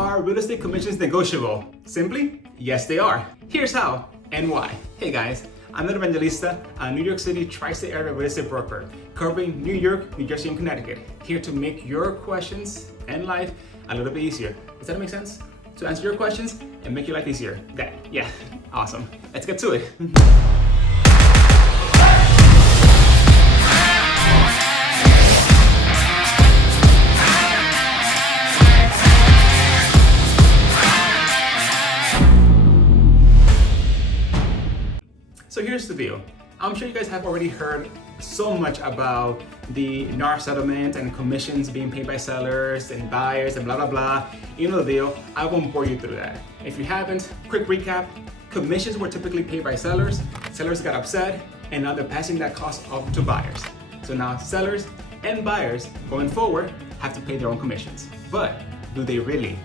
Are real estate commissions negotiable? Simply, yes they are. Here's how and why. Hey guys, I'm Ed Evangelista, a New York City tri-state area real estate broker, covering New York, New Jersey, and Connecticut, here to make your questions and life a little bit easier. Does that make sense? To answer your questions and make your life easier. That, yeah, awesome. Let's get to it. So here's the deal. I'm sure you guys have already heard so much about the NAR settlement and commissions being paid by sellers and buyers and blah, blah, blah. You know the deal. I won't bore you through that. If you haven't, quick recap. Commissions were typically paid by sellers. Sellers got upset, and now they're passing that cost off to buyers. So now sellers and buyers going forward have to pay their own commissions. But do they really?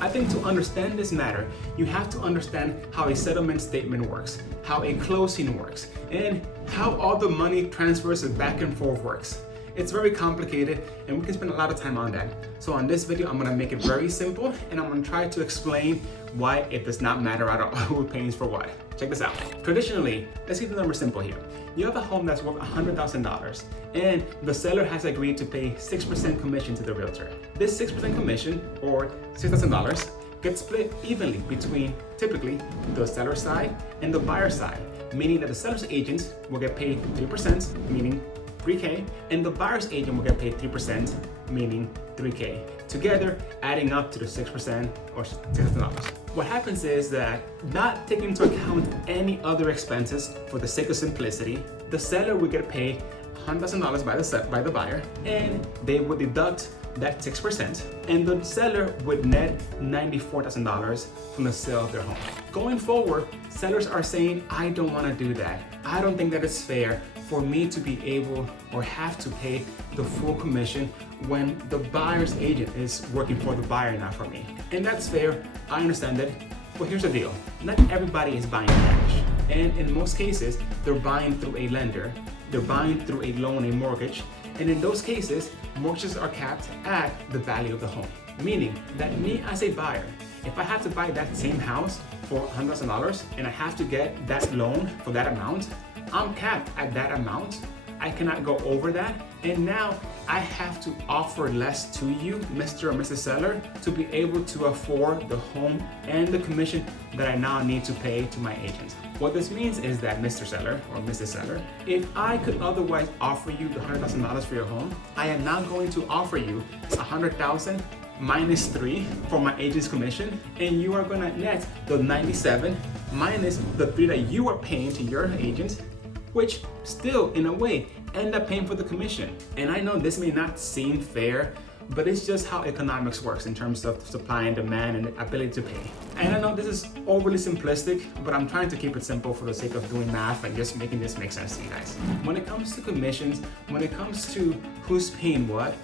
I think to understand this matter, you have to understand how a settlement statement works, how a closing works, and how all the money transfers back and forth works. It's very complicated, and we can spend a lot of time on that. So on this video, I'm gonna make it very simple, and I'm gonna try to explain why it does not matter at all who pays for what. Check this out. Traditionally, let's keep the number simple here. You have a home that's worth $100,000, and the seller has agreed to pay 6% commission to the realtor. This 6% commission, or $6,000, gets split evenly between typically the seller side and the buyer side, meaning that the seller's agent will get paid 3%, meaning 3K, and the buyer's agent will get paid 3%, meaning 3K, together adding up to the 6% or $6,000. What happens is that, not taking into account any other expenses for the sake of simplicity, the seller would get paid $100,000 by the buyer, and they would deduct that 6%, and the seller would net $94,000 from the sale of their home. Going forward, sellers are saying, I don't want to do that. I don't think that it's fair for me to be able or have to pay the full commission when the buyer's agent is working for the buyer, not for me. And that's fair, I understand it, but here's the deal. Not everybody is buying cash, and in most cases, they're buying through a lender, they're buying through a loan, a mortgage, and in those cases, mortgages are capped at the value of the home. Meaning that me as a buyer, if I have to buy that same house for $100,000 and I have to get that loan for that amount, I'm capped at that amount. I cannot go over that, and now I have to offer less to you, Mr. or Mrs. Seller, to be able to afford the home and the commission that I now need to pay to my agent. What this means is that, Mr. Seller or Mrs. Seller, if I could otherwise offer you the $100,000 for your home, I am now going to offer you $100,000 minus 3 for my agent's commission, and you are gonna net the 97 minus the 3 that you are paying to your agent, which still, in a way, end up paying for the commission. And I know this may not seem fair, but it's just how economics works in terms of supply and demand and ability to pay. And I know this is overly simplistic, but I'm trying to keep it simple for the sake of doing math and just making this make sense to you guys. When it comes to commissions, when it comes to who's paying what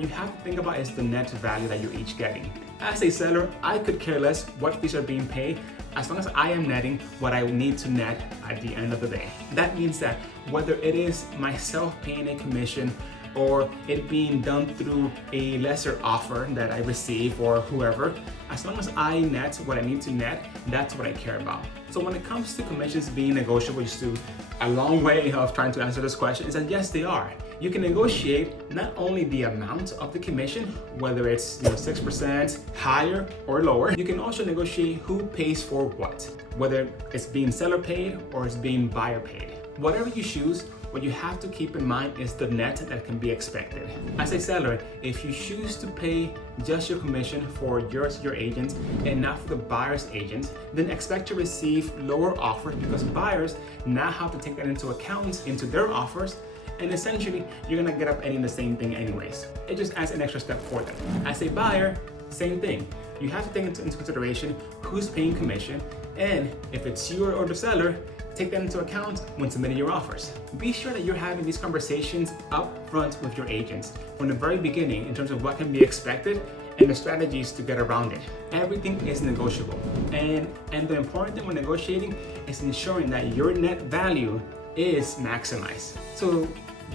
you have to think about is the net value that you're each getting. As a seller, I could care less what fees are being paid as long as I am netting what I need to net at the end of the day. That means that whether it is myself paying a commission or it being done through a lesser offer that I receive or whoever, as long as I net what I need to net, that's what I care about. So when it comes to commissions being negotiable, just to a long way of trying to answer this question is that yes, they are. You can negotiate not only the amount of the commission, whether it's 6% higher or lower, you can also negotiate who pays for what, whether it's being seller paid or it's being buyer paid. Whatever you choose, what you have to keep in mind is the net that can be expected. As a seller, if you choose to pay just your commission for your agent and not for the buyer's agent, then expect to receive lower offers because buyers now have to take that into account into their offers, and essentially you're gonna get up ending the same thing anyways. It just adds an extra step for them. As a buyer, same thing. You have to take into consideration who's paying commission, and if it's you or the seller, take that into account when submitting your offers. Be sure that you're having these conversations up front with your agents from the very beginning in terms of what can be expected and the strategies to get around it. Everything is negotiable. And the important thing when negotiating is ensuring that your net value is maximized. So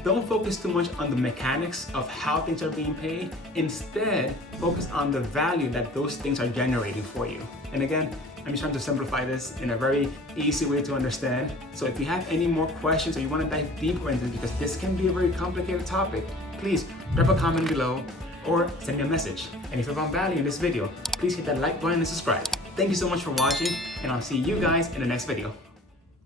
don't focus too much on the mechanics of how things are being paid. Instead, focus on the value that those things are generating for you. And again, I'm just trying to simplify this in a very easy way to understand. So if you have any more questions or you want to dive deeper into it, because this can be a very complicated topic, please drop a comment below or send me a message. And if you found value in this video, please hit that like button and subscribe. Thank you so much for watching, and I'll see you guys in the next video.